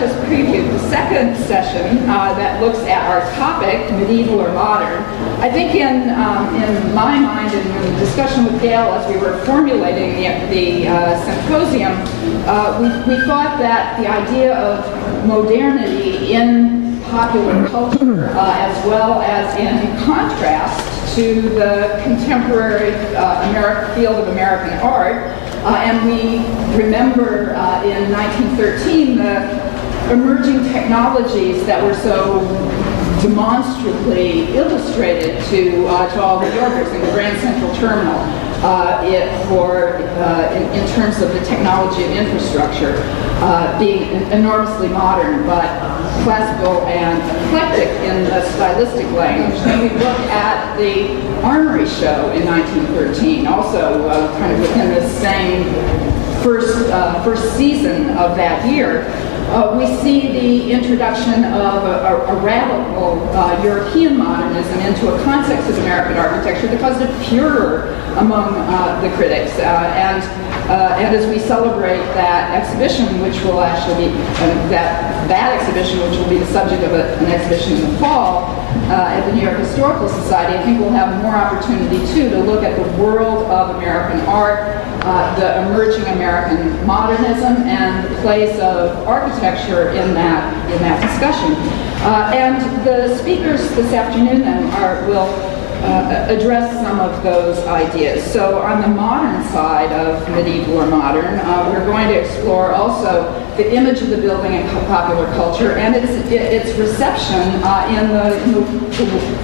just previewed the second session that looks at our topic, medieval or modern. I think in my mind, in the discussion with Gail as we were formulating the symposium, we thought that the idea of modernity in popular culture, as well as in contrast to the contemporary field of American art, and we remember in 1913 the emerging technologies that were so demonstrably illustrated to all New Yorkers in the Grand Central Terminal in terms of the technology and infrastructure being enormously modern, but classical and eclectic in the stylistic language. Then we look at the Armory Show in 1913, also kind of within the same first season of that year. We see the introduction of a radical European modernism into a context of American architecture that caused a furor among the critics. And as we celebrate that exhibition, which will actually be that exhibition, which will be the subject of an exhibition in the fall at the New York Historical Society, I think we'll have more opportunity too to look at the world of American art, the emerging American modernism, and the place of architecture in that discussion. And the speakers this afternoon then will address some of those ideas. So on the modern side of medieval or modern, we're going to explore also the image of the building in popular culture and its reception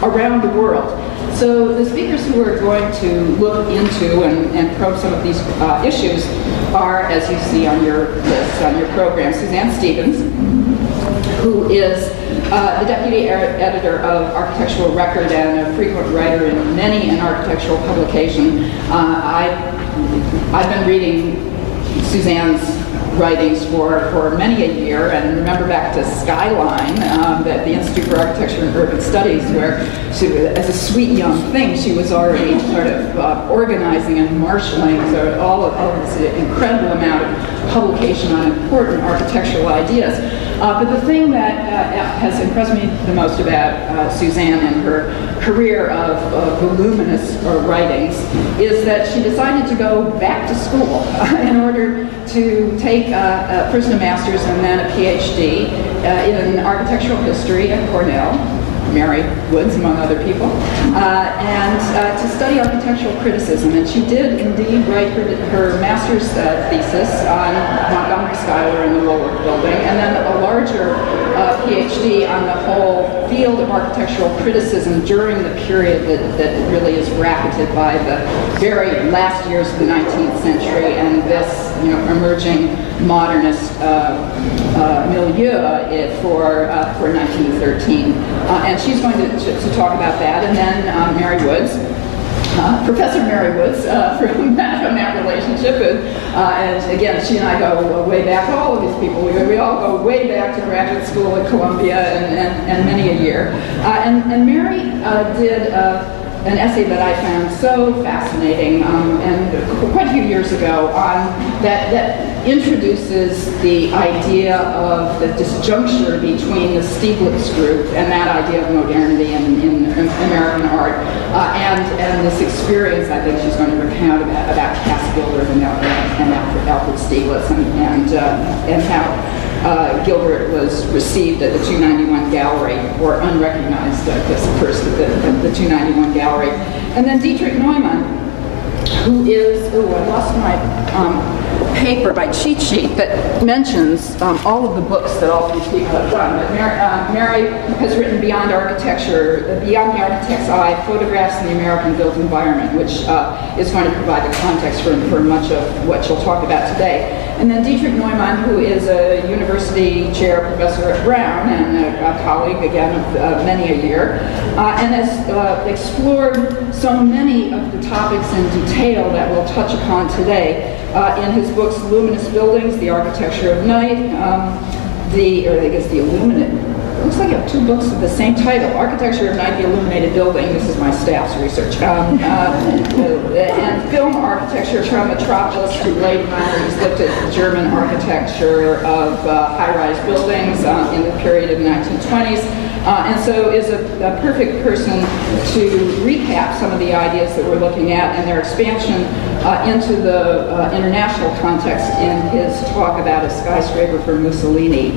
around the world. So the speakers who are going to look into and probe some of these issues are, as you see on your list, on your program, Suzanne Stephens, who is the deputy editor of Architectural Record and a frequent writer in many an architectural publication. I've been reading Suzanne's writings for many a year, and remember back to Skyline, the Institute for Architecture and Urban Studies, where she, as a sweet young thing, she was already sort of organizing and marshaling sort of all of this incredible amount of publication on important architectural ideas. But the thing that has impressed me the most about Suzanne and her career of voluminous writings is that she decided to go back to school in order to take first a master's and then a PhD in architectural history at Cornell, Mary Woods, among other people, and to study architectural criticism. And she did indeed write her master's thesis on Montgomery Schuyler and the Woolworth Building, and then a larger PhD on the whole field of architectural criticism during the period that really is bracketed by the very last years of the 19th century and this emerging modernist milieu for 1913. And she's going to talk about that. And then Mary Woods, Professor Mary Woods, from that relationship. And again, she and I go way back, all of these people, we all go way back to graduate school at Columbia and many a year. And Mary did an essay that I found so fascinating, and quite a few years ago, that introduces the idea of the disjuncture between the Stieglitz group and that idea of modernity in American art, and this experience I think she's going to recount about Cass Gilbert and Alfred Stieglitz and how Gilbert was received at the 291 Gallery, or unrecognized, I guess, at first at the 291 Gallery. And then Dietrich Neumann, who is, I lost my paper, my cheat sheet that mentions all of the books that all of these people have done. But Mary has written Beyond Architecture, Beyond the Architect's Eye, Photographs in the American Built Environment, which is going to provide the context for much of what she'll talk about today. And then Dietrich Neumann, who is a university chair professor at Brown and a colleague, again, of many a year, and has explored so many of the topics in detail that we'll touch upon today in his books Luminous Buildings, The Architecture of Night, the Illuminate looks like you have two books with the same title, Architecture and Modernity Illuminated Building. This is my staff's research. And Film Architecture from Metropolis to Blade Runner. He's looked at German architecture of high-rise buildings in the period of the 1920s. And so is a perfect person to recap some of the ideas that we're looking at and their expansion into the international context in his talk about a skyscraper for Mussolini,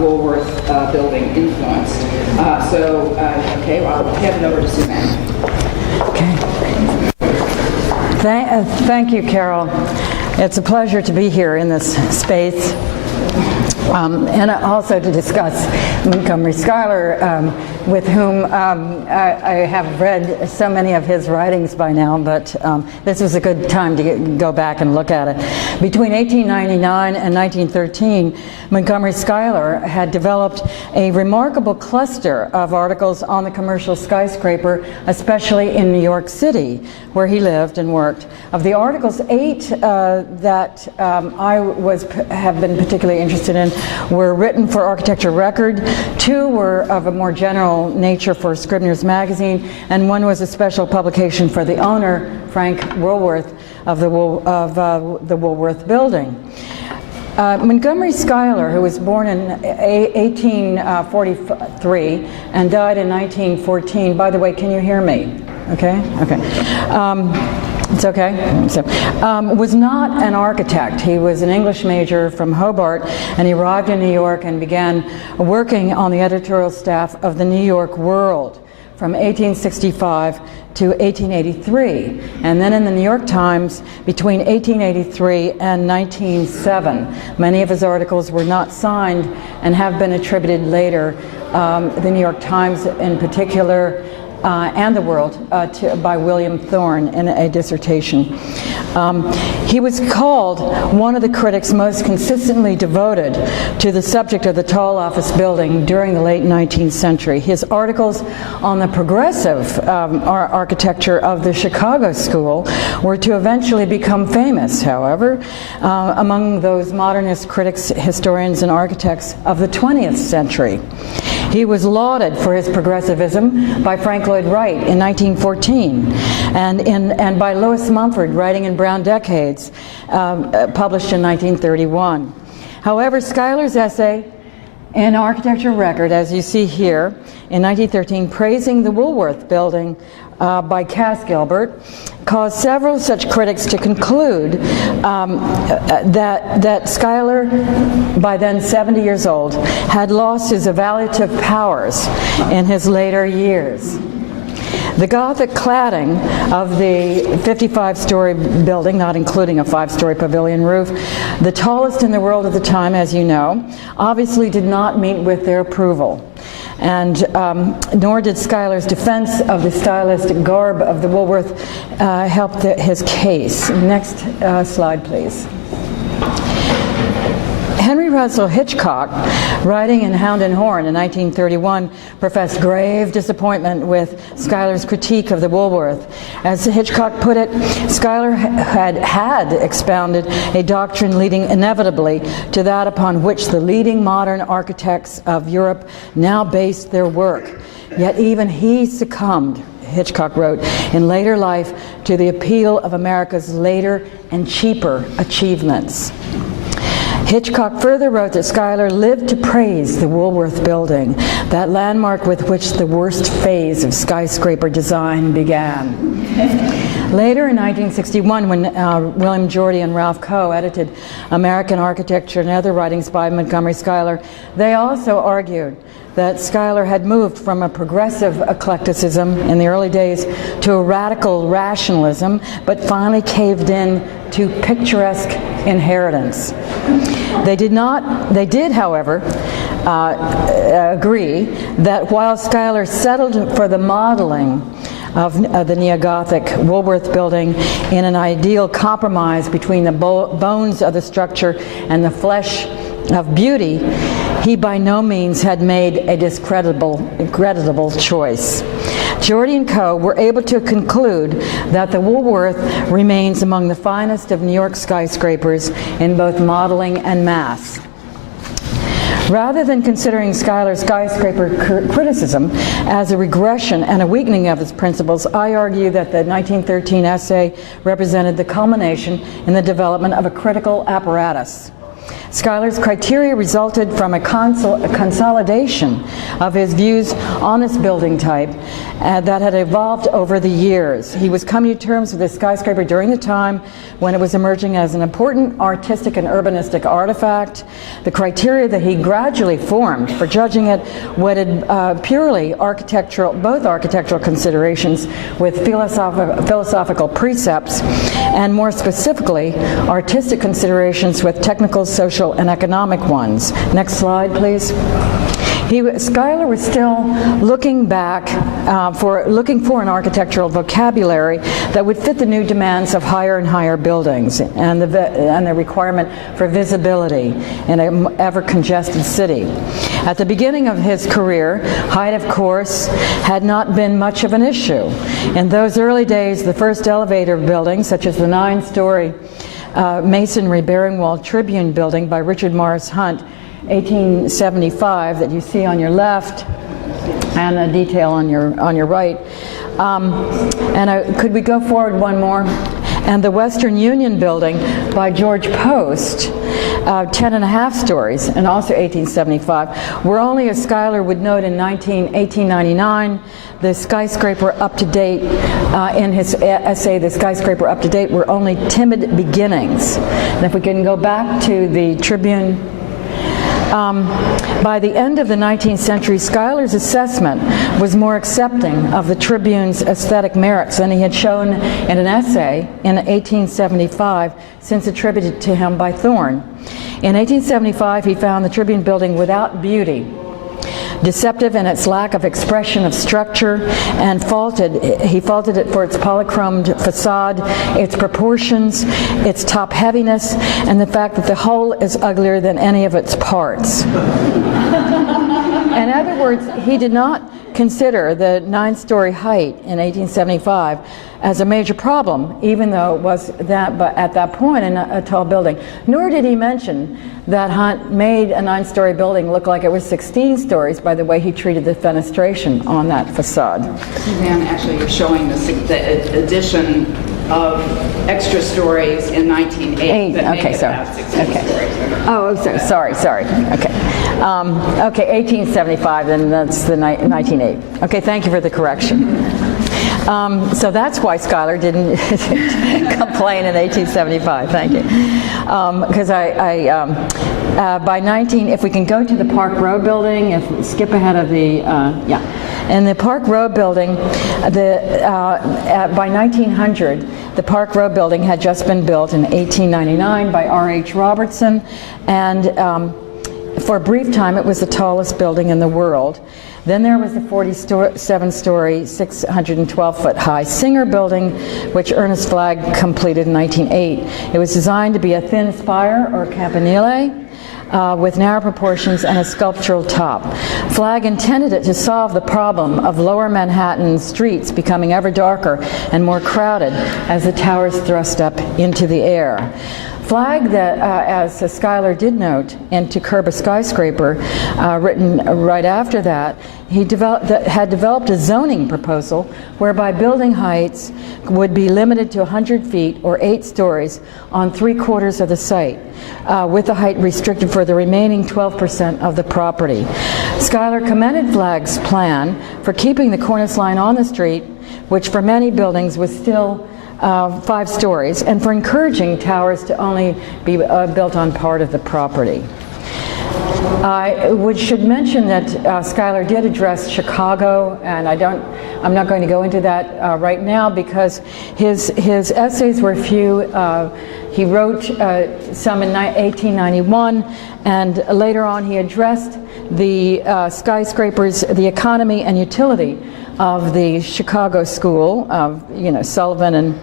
Woolworth Building influenced. Okay, well, I'll hand it over to Suzanne. Okay. Thank you, Carol. It's a pleasure to be here in this space. And also to discuss Montgomery Schuyler, with whom I have read so many of his writings by now, but this was a good time to go back and look at it. Between 1899 and 1913, Montgomery Schuyler had developed a remarkable cluster of articles on the commercial skyscraper, especially in New York City, where he lived and worked. Of the articles, 8 that I have been particularly interested in were written for Architecture Record, 2 were of a more general nature for Scribner's Magazine, and 1 was a special publication for the owner, Frank Woolworth, of the Woolworth Building. Montgomery Schuyler, who was born in 1843 and died in 1914, by the way, can you hear me? Okay? Okay. It's okay? Was not an architect. He was an English major from Hobart, and he arrived in New York and began working on the editorial staff of the New York World from 1865 to 1883, and then in the New York Times between 1883 and 1907. Many of his articles were not signed and have been attributed later, the New York Times in particular, and the World, by William Thorne in a dissertation. He was called one of the critics most consistently devoted to the subject of the tall office building during the late 19th century. His articles on the progressive architecture of the Chicago School were to eventually become famous, however, among those modernist critics, historians, and architects of the 20th century. He was lauded for his progressivism by Frank Lloyd Wright in 1914, and by Lewis Mumford, writing in Brown Decades, published in 1931. However, Schuyler's essay in Architecture Record, as you see here, in 1913, praising the Woolworth Building by Cass Gilbert, caused several such critics to conclude that Schuyler, by then 70 years old, had lost his evaluative powers in his later years. The Gothic cladding of the 55-story building, not including a 5-story pavilion roof, the tallest in the world at the time, as you know, obviously did not meet with their approval. And nor did Schuyler's defense of the stylistic garb of the Woolworth help his case. Next slide, please. Henry Russell Hitchcock, writing in Hound and Horn in 1931, professed grave disappointment with Schuyler's critique of the Woolworth. As Hitchcock put it, Schuyler had expounded a doctrine leading inevitably to that upon which the leading modern architects of Europe now based their work. Yet even he succumbed, Hitchcock wrote, in later life to the appeal of America's later and cheaper achievements. Hitchcock further wrote that Schuyler lived to praise the Woolworth Building, that landmark with which the worst phase of skyscraper design began. Later in 1961, when William Geordie and Ralph Coe edited American Architecture and other writings by Montgomery Schuyler, they also argued that Schuyler had moved from a progressive eclecticism in the early days to a radical rationalism, but finally caved in to picturesque inheritance. They did, however, agree that while Schuyler settled for the modeling of the Neo-Gothic Woolworth Building in an ideal compromise between the bones of the structure and the flesh of beauty, he by no means had made a discreditable choice. Geordie and Co. were able to conclude that the Woolworth remains among the finest of New York skyscrapers in both modeling and mass. Rather than considering Schuyler's skyscraper criticism as a regression and a weakening of its principles, I argue that the 1913 essay represented the culmination in the development of a critical apparatus. Schuyler's criteria resulted from a consolidation of his views on this building type that had evolved over the years. He was coming to terms with the skyscraper during the time when it was emerging as an important artistic and urbanistic artifact. The criteria that he gradually formed for judging it wedded purely both architectural considerations with philosophical precepts, and more specifically, artistic considerations with technical, social, and economic ones. Next slide, please. Schuyler was still looking for an architectural vocabulary that would fit the new demands of higher and higher buildings and the requirement for visibility in an ever-congested city. At the beginning of his career, height, of course, had not been much of an issue. In those early days, the first elevator buildings, such as the 9-story masonry bearing wall Tribune Building by Richard Morris Hunt, 1875, that you see on your left, and a detail on your right. Could we go forward one more? And the Western Union Building by George Post, 10.5 stories, and also 1875, were only, as Schuyler would note in 1899, the skyscraper up to date, in his essay, The Skyscraper Up to Date, were only timid beginnings. And if we can go back to the Tribune. By the end of the 19th century, Schuyler's assessment was more accepting of the Tribune's aesthetic merits than he had shown in an essay in 1875, since attributed to him by Thorne. In 1875, he found the Tribune Building without beauty, deceptive in its lack of expression of structure, and he faulted it for its polychromed facade, its proportions, its top heaviness, and the fact that the whole is uglier than any of its parts. In other words, he did not consider the 9-story height in 1875 as a major problem, even though it was at that point a tall building. Nor did he mention that Hunt made a 9-story building look like it was 16 stories by the way he treated the fenestration on that facade. Suzanne, actually, you're showing the addition of extra stories in 1908 that make it about 16 stories. Oh, sorry. Okay. Okay, 1875, then that's the 1908. Okay, thank you for the correction. So that's why Schuyler didn't complain in 1875. Thank you. Because if we can go to the Park Row building, skip ahead of the, In the Park Row building, by 1900, the Park Row building had just been built in 1899 by R.H. Robertson, and for a brief time it was the tallest building in the world. Then there was the 47-story, 612-foot high Singer Building, which Ernest Flagg completed in 1908. It was designed to be a thin spire or campanile with narrow proportions and a sculptural top. Flagg intended it to solve the problem of lower Manhattan streets becoming ever darker and more crowded as the towers thrust up into the air. Flagg, as Schuyler did note, and to curb a skyscraper, written right after that, he had developed a zoning proposal whereby building heights would be limited to 100 feet or 8 stories on 3/4 of the site, with the height restricted for the remaining 12% of the property. Schuyler commended Flagg's plan for keeping the cornice line on the street, which for many buildings was still 5 stories, and for encouraging towers to only be built on part of the property. I should mention that Schuyler did address Chicago, and I'm not going to go into that right now because his essays were few. He wrote some in 1891, and later on he addressed the skyscrapers, the economy and utility of the Chicago school of Sullivan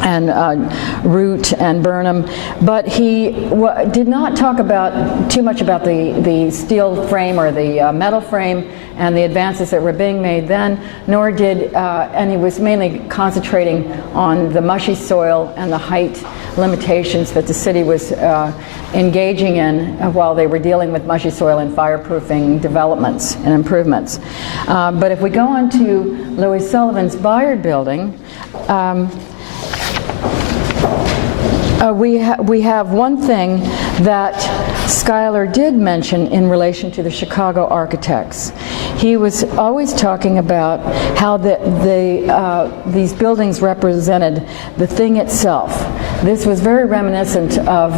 and Root and Burnham, but he did not talk too much about the steel frame or the metal frame and the advances that were being made then, nor did, and he was mainly concentrating on the mushy soil and the height limitations that the city was engaging in while they were dealing with mushy soil and fireproofing developments and improvements. But if we go on to Louis Sullivan's Bayard Building, we have one thing that Schuyler did mention in relation to the Chicago architects. He was always talking about how these buildings represented the thing itself. This was very reminiscent of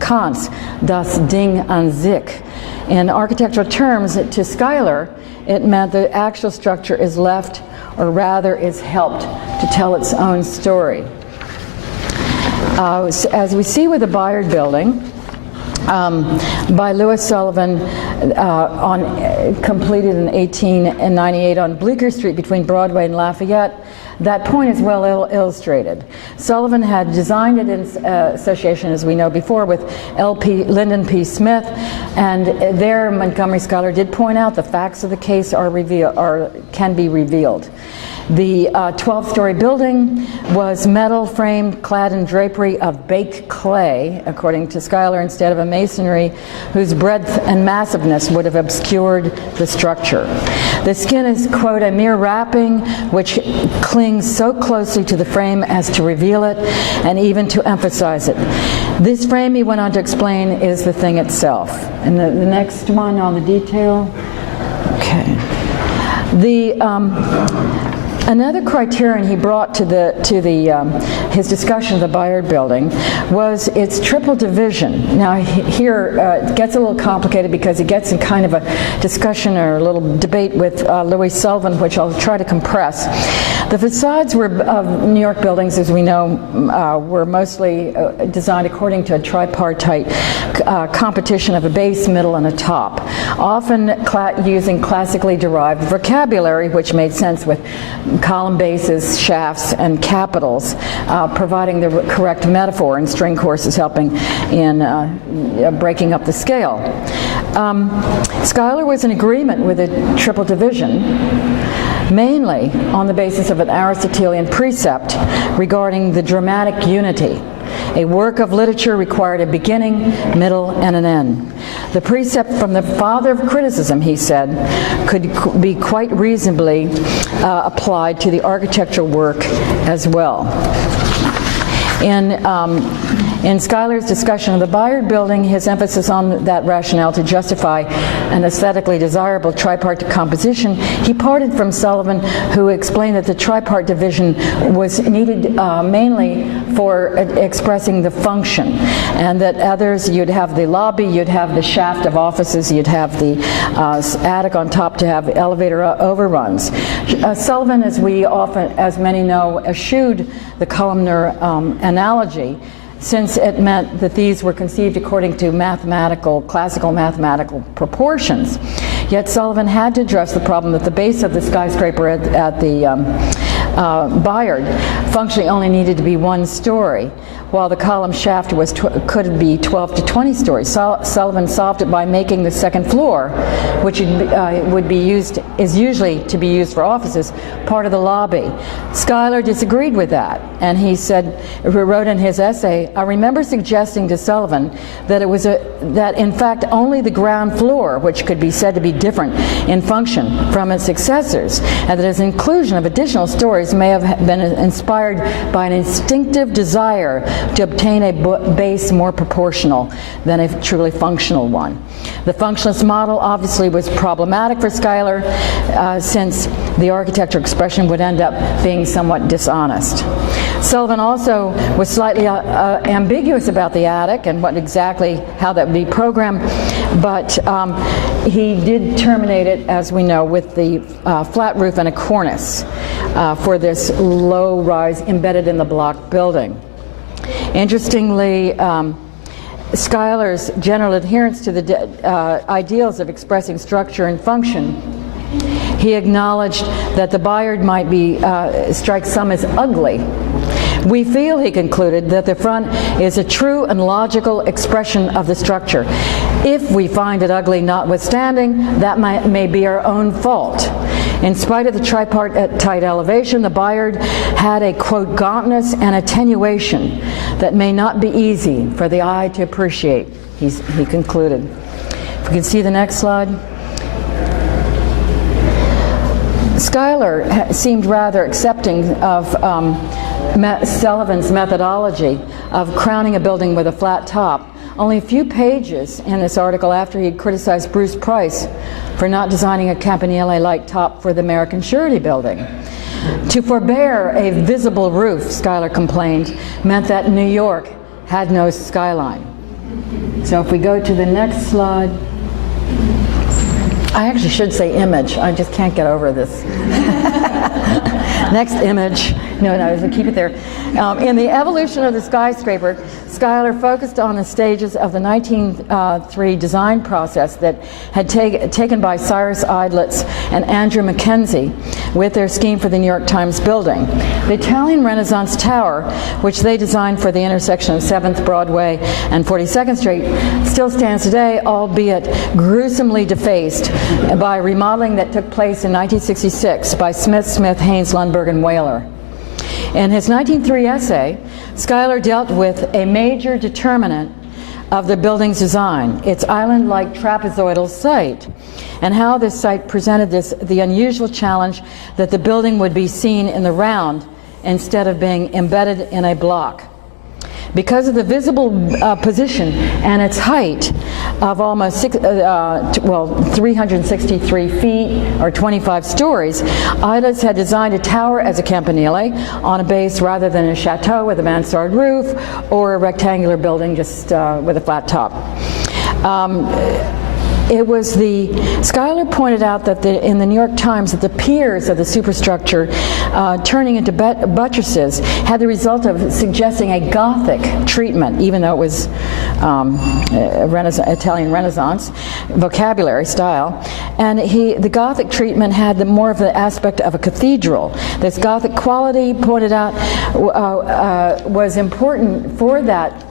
Kant's Das Ding an sich. In architectural terms, to Schuyler, it meant the actual structure is left, or rather is helped, to tell its own story. As we see with the Bayard Building, by Louis Sullivan, completed in 1898 on Bleecker Street between Broadway and Lafayette, that point is well illustrated. Sullivan had designed it in association, as we know before, with Lyndon P. Smith, and there Montgomery Schuyler did point out the facts of the case can be revealed. The 12-story building was metal framed, clad in drapery of baked clay, according to Schuyler, instead of a masonry whose breadth and massiveness would have obscured the structure. The skin is, quote, a mere wrapping which clings so closely to the frame as to reveal it and even to emphasize it. This frame, he went on to explain, is the thing itself. And the next one on the detail. Okay. Another criterion he brought to his discussion of the Bayard Building was its triple division. Now here it gets a little complicated because he gets in kind of a discussion or a little debate with Louis Sullivan, which I'll try to compress. The facades of New York buildings, as we know, were mostly designed according to a tripartite competition of a base, middle, and a top, often using classically derived vocabulary, which made sense with column bases, shafts, and capitals, providing the correct metaphor, and string courses helping in breaking up the scale. Schuyler was in agreement with a triple division, mainly on the basis of an Aristotelian precept regarding the dramatic unity. A work of literature required a beginning, middle, and an end. The precept from the father of criticism, he said, could be quite reasonably applied to the architectural work as well. In Schuyler's discussion of the Bayard Building, his emphasis on that rationale to justify an aesthetically desirable tripartite composition, he parted from Sullivan, who explained that the tripart division was needed mainly for expressing the function, and that others, you'd have the lobby, you'd have the shaft of offices, you'd have the attic on top to have elevator overruns. Sullivan, as many know, eschewed the columnar analogy, since it meant that these were conceived according to classical mathematical proportions. Yet Sullivan had to address the problem that the base of the skyscraper at the Bayard functionally only needed to be 1 story, while the column shaft could be 12 to 20 stories. Sullivan solved it by making the second floor, which is usually to be used for offices, part of the lobby. Schuyler disagreed with that, and he wrote in his essay, "I remember suggesting to Sullivan that that in fact only the ground floor, which could be said to be different in function from its successors, and that its inclusion of additional stories may have been inspired by an instinctive desire to obtain a base more proportional than a truly functional one." The functionalist model obviously was problematic for Schuyler, since the architectural expression would end up being somewhat dishonest. Sullivan also was slightly ambiguous about the attic and how that would be programmed, but he did terminate it, as we know, with the flat roof and a cornice for this low rise embedded in the block building. Interestingly, Schuyler's general adherence to the ideals of expressing structure and function, he acknowledged that the Bayard might strike some as ugly, We feel, he concluded, that the front is a true and logical expression of the structure. If we find it ugly notwithstanding, that may be our own fault. In spite of the tripartite elevation, the Bayard had a, quote, gauntness and attenuation that may not be easy for the eye to appreciate, he concluded. If we can see the next slide. Schuyler seemed rather accepting of Sullivan's methodology of crowning a building with a flat top. Only a few pages in this article after he had criticized Bruce Price for not designing a campanile-like top for the American Surety Building. To forbear a visible roof, Schuyler complained, meant that New York had no skyline. So if we go to the next slide. I actually should say image. I just can't get over this. Next image. No, keep it there. In the evolution of the skyscraper, Schuyler focused on the stages of the 1903 design process that had taken by Cyrus Eidlitz and Andrew Mackenzie with their scheme for the New York Times building. The Italian Renaissance Tower, which they designed for the intersection of 7th Broadway and 42nd Street, still stands today, albeit gruesomely defaced by remodeling that took place in 1966 by Smith, Haynes, Lundberg, and Whaler. In his 1903 essay, Schuyler dealt with a major determinant of the building's design, its island-like trapezoidal site, and how this site presented the unusual challenge that the building would be seen in the round instead of being embedded in a block. Because of the visible position and its height of almost 363 feet or 25 stories, Eidlitz had designed a tower as a campanile on a base rather than a chateau with a mansard roof or a rectangular building just with a flat top. Schuyler pointed out that in the New York Times that the piers of the superstructure turning into buttresses had the result of suggesting a Gothic treatment, even though it was Italian Renaissance vocabulary style. And the Gothic treatment had more of the aspect of a cathedral. This Gothic quality, pointed out, was important for that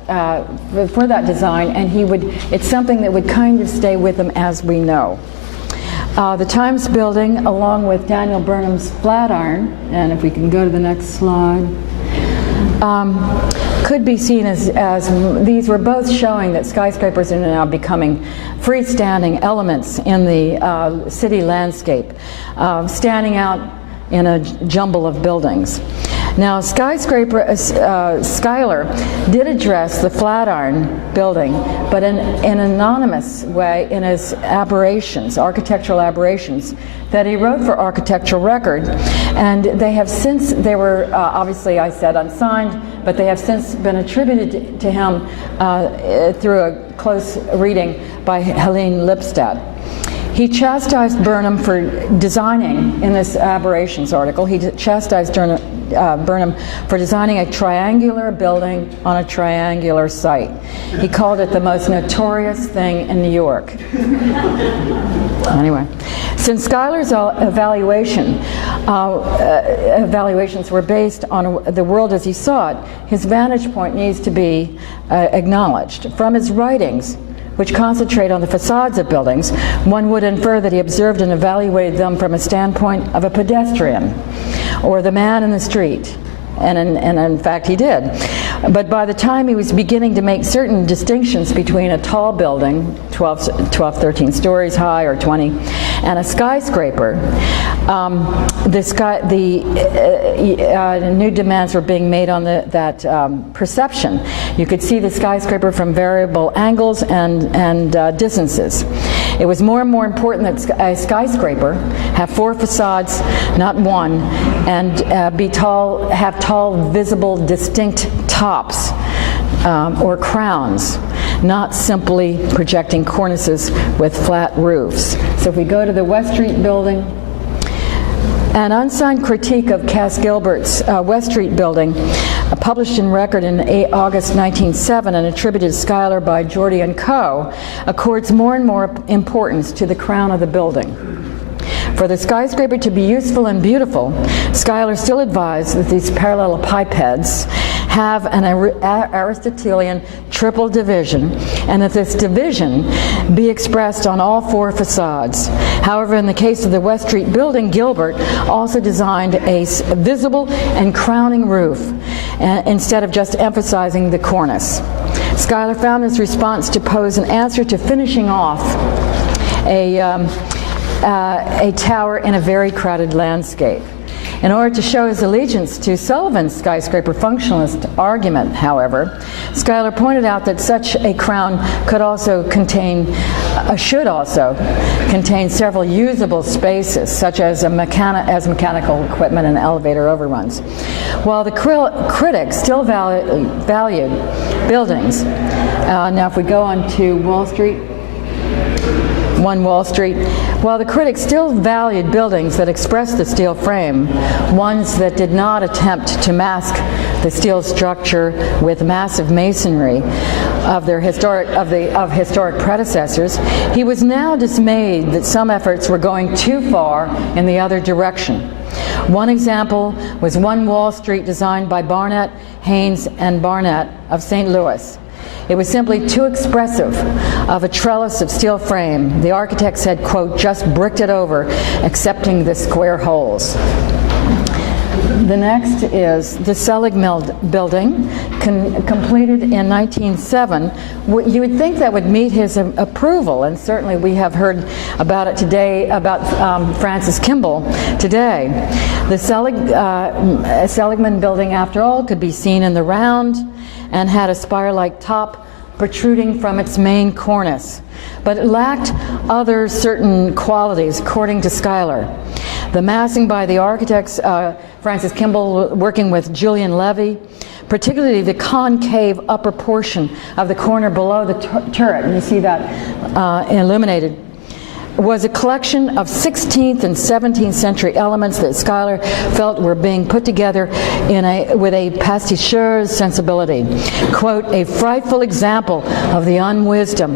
design, and it's something that would kind of stay with him as we know. The Times building, along with Daniel Burnham's Flatiron, and if we can go to the next slide, could be seen as these were both showing that skyscrapers are now becoming freestanding elements in the city landscape, standing out in a jumble of buildings. Now, Schuyler did address the Flatiron building, but in an anonymous way in his architectural aberrations, that he wrote for Architectural Record. And they were obviously, I said, unsigned, but they have since been attributed to him through a close reading by Helene Lipstadt. He chastised Burnham for designing, in this aberrations article, he chastised Burnham for designing a triangular building on a triangular site. He called it the most notorious thing in New York. Anyway, since Schuyler's evaluations were based on the world as he saw it, his vantage point needs to be acknowledged. From his writings, which concentrate on the facades of buildings, one would infer that he observed and evaluated them from a standpoint of a pedestrian or the man in the street. And in fact he did. But by the time he was beginning to make certain distinctions between a tall building, 12, 13 stories high or 20, and a skyscraper, new demands were being made on that perception. You could see the skyscraper from variable angles and distances. It was more and more important that a skyscraper have 4 facades, not one, and have tall, visible, distinct tops or crowns, not simply projecting cornices with flat roofs. So if we go to the West Street building, an unsigned critique of Cass Gilbert's West Street building, published in Record in August 1907 and attributed to Schuyler by Geordie & Co., accords more and more importance to the crown of the building. For the skyscraper to be useful and beautiful, Schuyler still advised that these parallelepipeds have an Aristotelian triple division, and that this division be expressed on all four facades. However, in the case of the West Street building, Gilbert also designed a visible and crowning roof instead of just emphasizing the cornice. Schuyler found this response to pose an answer to finishing off a tower in a very crowded landscape. In order to show his allegiance to Sullivan's skyscraper functionalist argument, however, Schuyler pointed out that such a crown should also contain several usable spaces, such as mechanical equipment and elevator overruns. While the critics still valued buildings. Now if we go on to Wall Street, Wall Street. While the critics still valued buildings that expressed the steel frame, ones that did not attempt to mask the steel structure with massive masonry of historic predecessors, he was now dismayed that some efforts were going too far in the other direction. One example was One Wall Street, designed by Barnett, Haynes, and Barnett of St. Louis. It was simply too expressive of a trellis of steel frame. The architects had, quote, just bricked it over, excepting the square holes. The next is the Seligmann Building, completed in 1907. You would think that would meet his approval, and certainly we have heard about it today, about Francis Kimball today. The Seligmann Building, after all, could be seen in the round and had a spire-like top protruding from its main cornice, but it lacked other certain qualities, according to Schuyler. The massing by the architects, Francis Kimball working with Julian Levy, particularly the concave upper portion of the corner below the turret, and you see that illuminated, was a collection of 16th and 17th century elements that Schuyler felt were being put together with a pasticheur's sensibility. Quote, a frightful example of the unwisdom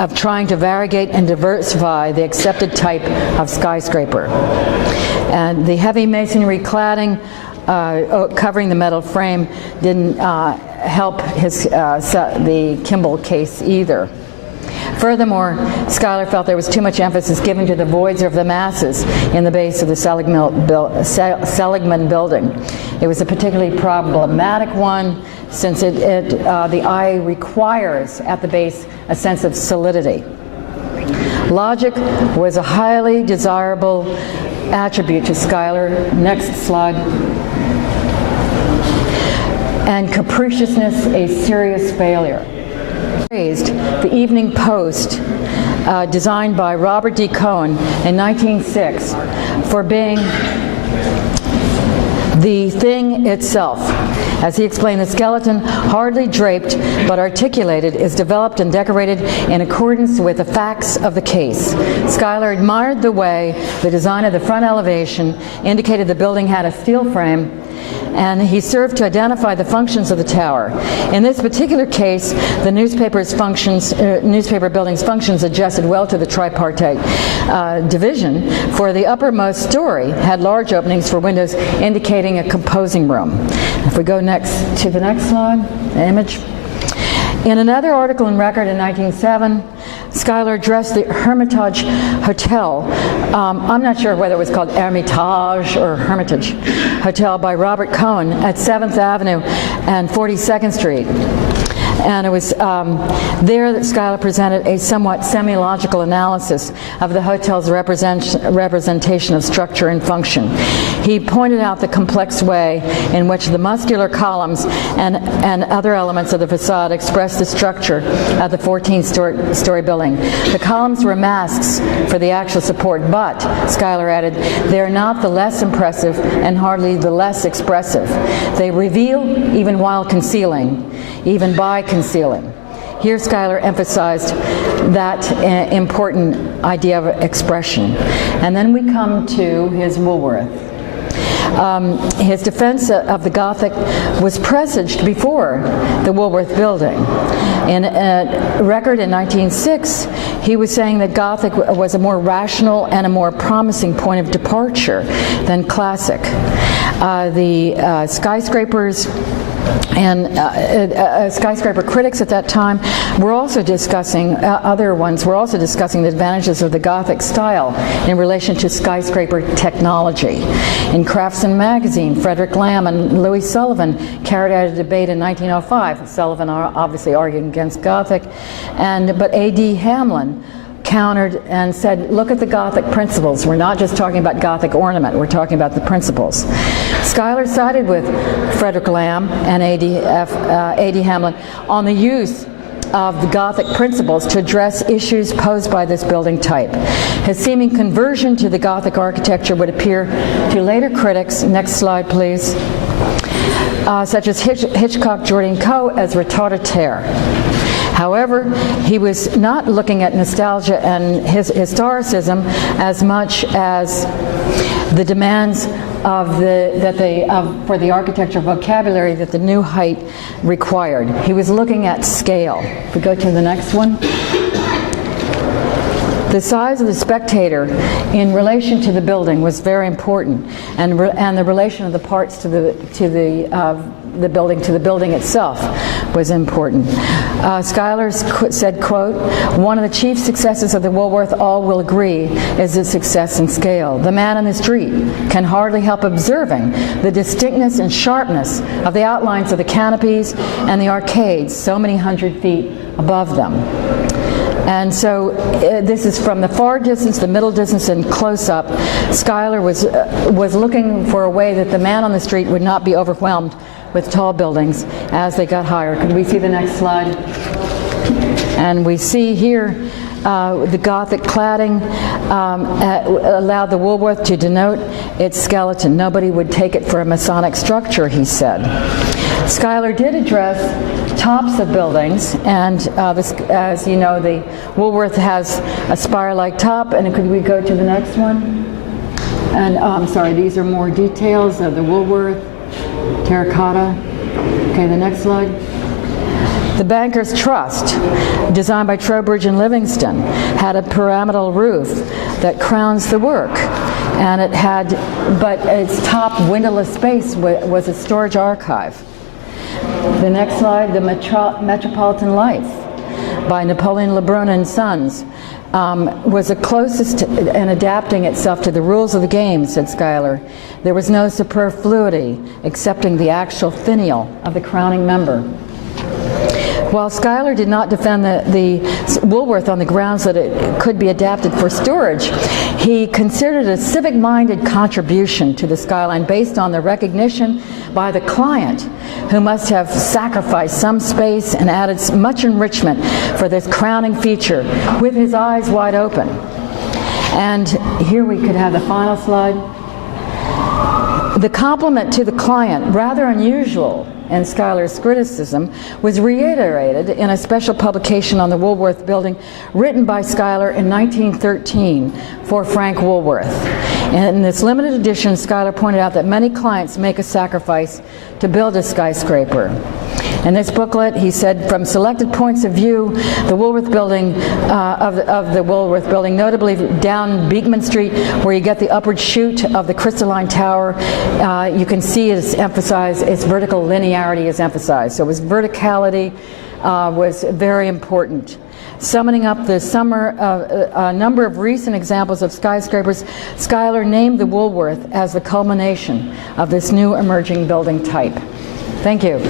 of trying to variegate and diversify the accepted type of skyscraper. And the heavy masonry cladding covering the metal frame didn't help the Kimball case either. Furthermore, Schuyler felt there was too much emphasis given to the voids of the masses in the base of the Seligmann Building. It was a particularly problematic one, since the eye requires at the base a sense of solidity. Logic was a highly desirable attribute to Schuyler. Next slide. And capriciousness a serious failure. The Evening Post, designed by Robert D. Cohen in 1906, for being the thing itself. As he explained, the skeleton, hardly draped but articulated, is developed and decorated in accordance with the facts of the case. Schuyler admired the way the design of the front elevation indicated the building had a steel frame, and he served to identify the functions of the tower. In this particular case, the newspaper building's functions adjusted well to the tripartite division, for the uppermost story had large openings for windows indicating a composing room. If we go next to the next slide, the image. In another article in Record in 1907, Schuyler addressed the Hermitage Hotel. I'm not sure whether it was called Hermitage or Hermitage Hotel by Robert Cohen at 7th Avenue and 42nd Street. And it was there that Schuyler presented a somewhat semi-logical analysis of the hotel's representation of structure and function. He pointed out the complex way in which the muscular columns and other elements of the facade expressed the structure of the 14-story building. The columns were masks for the actual support, but, Schuyler added, they are not the less impressive and hardly the less expressive. They reveal even while concealing, even by concealing. Here Schuyler emphasized that important idea of expression. And then we come to his Woolworth. His defense of the Gothic was presaged before the Woolworth Building. In a record in 1906, he was saying that Gothic was a more rational and a more promising point of departure than classic. The skyscrapers and skyscraper critics at that time were also discussing, other ones were also discussing the advantages of the Gothic style in relation to skyscraper technology. In Craftsman magazine, Frederick Lamb and Louis Sullivan carried out a debate in 1905. Sullivan obviously arguing against Gothic, but A.D. Hamlin countered and said, look at the Gothic principles. We're not just talking about Gothic ornament, we're talking about the principles. Schuyler sided with Frederick Lamb and A.D. Hamlin on the use of the Gothic principles to address issues posed by this building type. His seeming conversion to the Gothic architecture would appear to later critics, next slide please, such as Hitchcock, Jordan Coe, as retardataire. However, he was not looking at nostalgia and his historicism as much as the demands of for the architecture vocabulary that the new height required. He was looking at scale. If we go to the next one. The size of the spectator in relation to the building was very important, and the relation of the parts to the building itself was important. Schuyler said, quote, "One of the chief successes of the Woolworth, all will agree, is its success in scale. The man in the street can hardly help observing the distinctness and sharpness of the outlines of the canopies and the arcades so many hundred feet above them." And so this is from the far distance, the middle distance, and close-up. Schuyler was looking for a way that the man on the street would not be overwhelmed with tall buildings as they got higher. Could we see the next slide? And we see here the Gothic cladding allowed the Woolworth to denote its skeleton. Nobody would take it for a Masonic structure, he said. Schuyler did address tops of buildings, and as you know, the Woolworth has a spire-like top. And could we go to the next one? And I'm sorry, these are more details of the Woolworth terracotta. Okay, the next slide. The Banker's Trust, designed by Trowbridge and Livingston, had a pyramidal roof that crowns the work, and but its top windowless space was a storage archive. The next slide, the Metropolitan Life by Napoleon Lebrun and Sons was the closest in adapting itself to the rules of the game, said Schuyler. There was no superfluity excepting the actual finial of the crowning member. While Schuyler did not defend the Woolworth on the grounds that it could be adapted for storage, he considered a civic-minded contribution to the skyline based on the recognition by the client, who must have sacrificed some space and added much enrichment for this crowning feature, with his eyes wide open. And here we could have the final slide. The compliment to the client, rather unusual in Skylars Criticism, was reiterated in a special publication on the Woolworth Building written by Schuyler in 1913 for Frank Woolworth. In this limited edition, Schuyler pointed out that many clients make a sacrifice to build a skyscraper. In this booklet, he said, from selected points of view, the Woolworth Building, of the Woolworth Building, notably down Beekman Street, where you get the upward shoot of the crystalline tower, you can see it's emphasized, its vertical linearity is emphasized. So its verticality was very important. Summing up the number of recent examples of skyscrapers, Schuyler named the Woolworth as the culmination of this new emerging building type. Thank you.